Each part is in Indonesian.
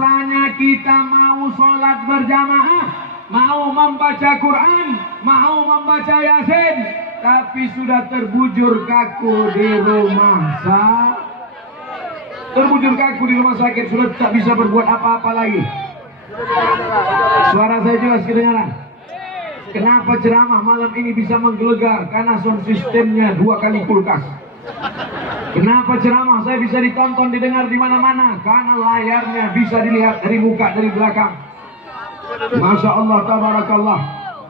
Rasanya kita mau sholat berjamaah, mau membaca Quran, mau membaca Yasin, tapi sudah terbujur kaku di rumah sakit, sudah tak bisa berbuat apa-apa lagi. Suara saya jelas kedengaran. Kenapa ceramah malam ini bisa menggelegar? Karena sound sistemnya 2 kali kulkas. Kenapa ceramah saya bisa ditonton, didengar di mana-mana? Karena layarnya bisa dilihat dari muka, dari belakang. Masya Allah, tabarakallah.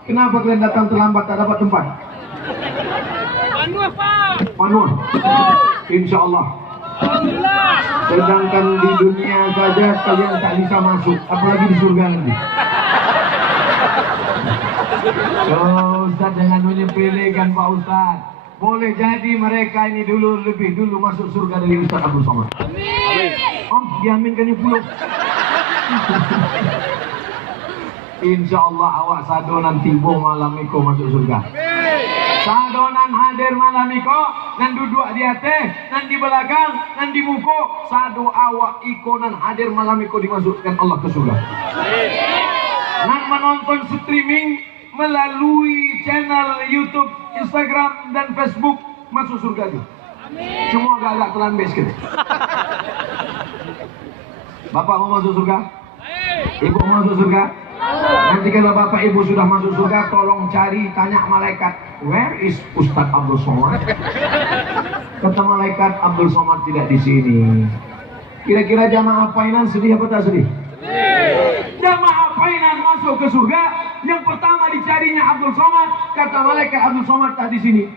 Kenapa kalian datang terlambat, tak dapat tempat? Manual. Insya Allah. Sedangkan di dunia saja kalian tak bisa masuk, apalagi di surga nanti. Ustaz jangan menyepelekan Pak Ustaz. Boleh jadi mereka ini lebih dulu masuk surga dari Ustaz Abdul Somad. Amin. Om, diaminkannya pulau. Insya Allah awak sadonan tibo malam iko masuk surga. Sadonan hadir malam iko, nan duduk di atas, nan di belakang, nan di muka. Sado awak iko nan hadir malam iko dimasukkan Allah ke surga. Nan menonton streaming melalui channel YouTube, Instagram dan Facebook masuk surga juga. Cuma agak terlambat sekali. Bapak mau masuk surga? Ibu mau masuk surga? Nanti kalau bapak ibu sudah masuk surga, tolong cari, tanya malaikat, where is Ustaz Abdul Somad? Kata malaikat, Abdul Somad tidak di sini. Kira-kira jamaah Painan sedih apa tak sedih? Jamaah Painan masuk ke surga, yang pertama dicarinya Abdul Somad. Kata malaikat, Abdul Somad tak di sini.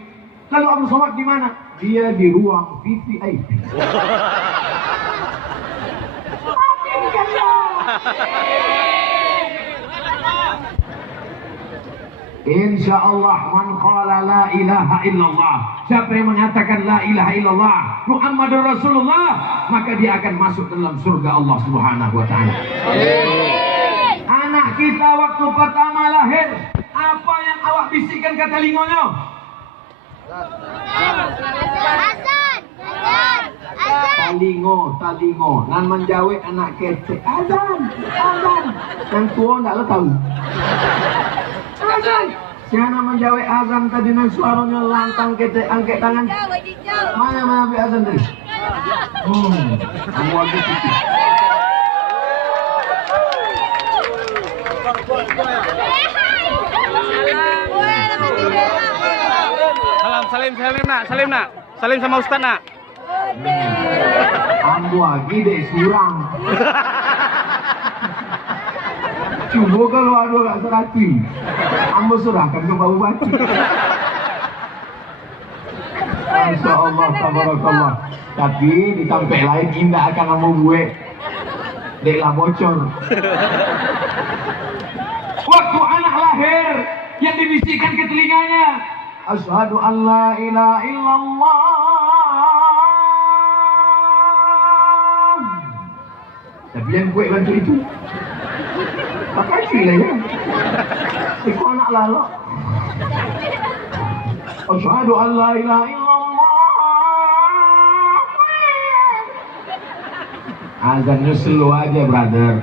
Lalu Abdul Somad di mana? Dia di ruang VVIP. Insya Allah man qala la ilaha illallah, siapa yang mengatakan la ilaha illallah Muhammadur Rasulullah, maka dia akan masuk dalam surga Allah Subhanahu wa taala. Anak kita waktu pertama lahir, apa yang awak bisikkan ke telingonya? Talingo. Nan menjawab anak kecil, azan. Yang tua tak lo tahu. Azan. Siapa menjawab azan tadi nan suaranya lantang kecil, angkat tangan. Mana bi azan tadi? Kamu ada cuci. Salim sama Ustaz nak. Ambo lagi deh surang. Coba kalau ada gak serati, ambo serahkan ke Pak Bupati. Masya Allah, tabarakallah. Tapi di tempat lain indah akan ambo buat. Deklah bocor. Waktu anak lahir, yang dibisikkan ke telinganya, asyhadu an la ilaha illallah. Tapi yang buat bantu itu pakai sila ya. Ikut anak lalak. Asyhadu an la ilaha illallah. Azannya slow aja brother.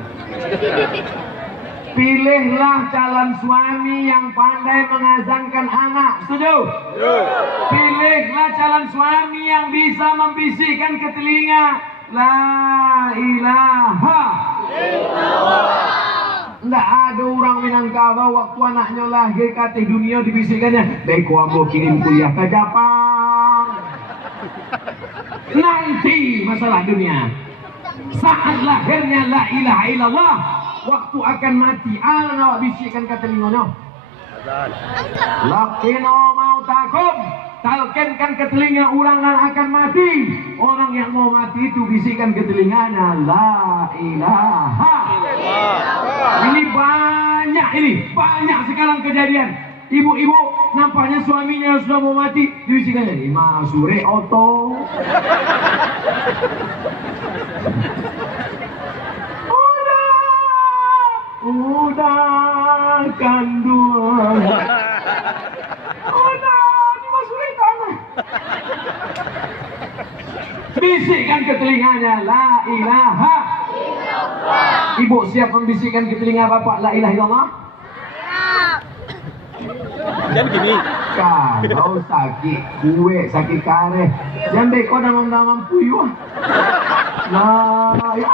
Pilihlah calon suami yang pandai mengazankan anak. Setuju? Pilihlah calon suami yang bisa membisikkan ke telinga la ilaha illallah. Tidak ada orang Minangkabau waktu anaknya lahir katih dunia dibisikkannya, beko ambo kirim kuliah ke Jepang. Nanti masalah dunia. Saat lahirnya la ilaha illallah, waktu akan mati, alang awak bisikkan ke telinganya. Lakino mautakum, talkinkan ke telinga orang yang akan mati. Orang yang mau mati itu bisikkan ke telinganya la ilaha illallah. Ini banyak sekarang kejadian. Ibu-ibu nampaknya suaminya sudah mau mati, bisikkannya Ima Sure Oto. Udah kandung. Udah dimasukin tanah. Bisikkan ke telinganya la ilaha illallah. Ibu siap membisikkan ke telinga bapak la ilaha illallah? Jangan gini. Kalau sakit kue, sakit kareh, jangan beko damam-damam puyuh. Nah, ya.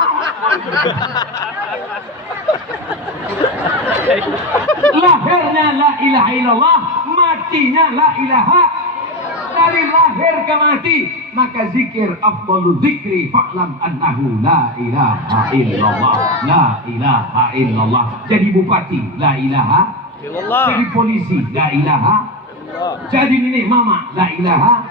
Lahirnya la ilaha illallah, matinya la ilaha. Dari lahir ke mati, maka zikir afdalu zikri fa'lam annahu la ilaha illallah. La ilaha illallah. Jadi bupati, la ilaha. Jadi polisi, la ilaha. Jadi nenek mama, la ilaha.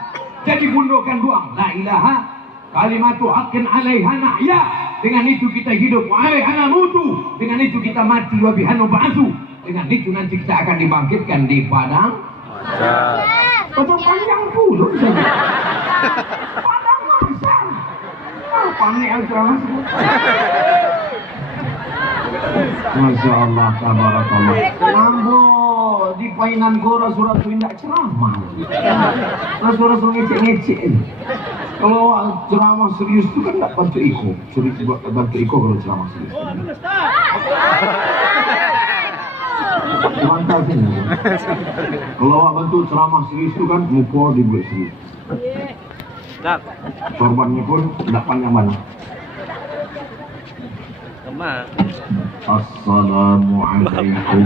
Jadi bundokan doang, la ilaha. Kalimatu haqqin alaiha nahya. Dengan itu kita hidup, wa alaiha namutu. Dengan itu kita mati, wa biha nub'atsu. Dengan itu nanti kita akan dibangkitkan di padang. Padang panjang puluh saja. Padang masa. Panik aja mas. Masya Allah, tabarakallah. Lambo di painan gora surat tidak ceramah. Surat ngecek-ngecek. Kalau ceramah serius itu kan tak bantu iko. Bantu iko kalau ceramah serius. Mantap sini. Kalau awak bantu ceramah serius itu kan muka dibuat serius. Korbannya pun tidak panjang banyak. Assalamualaikum.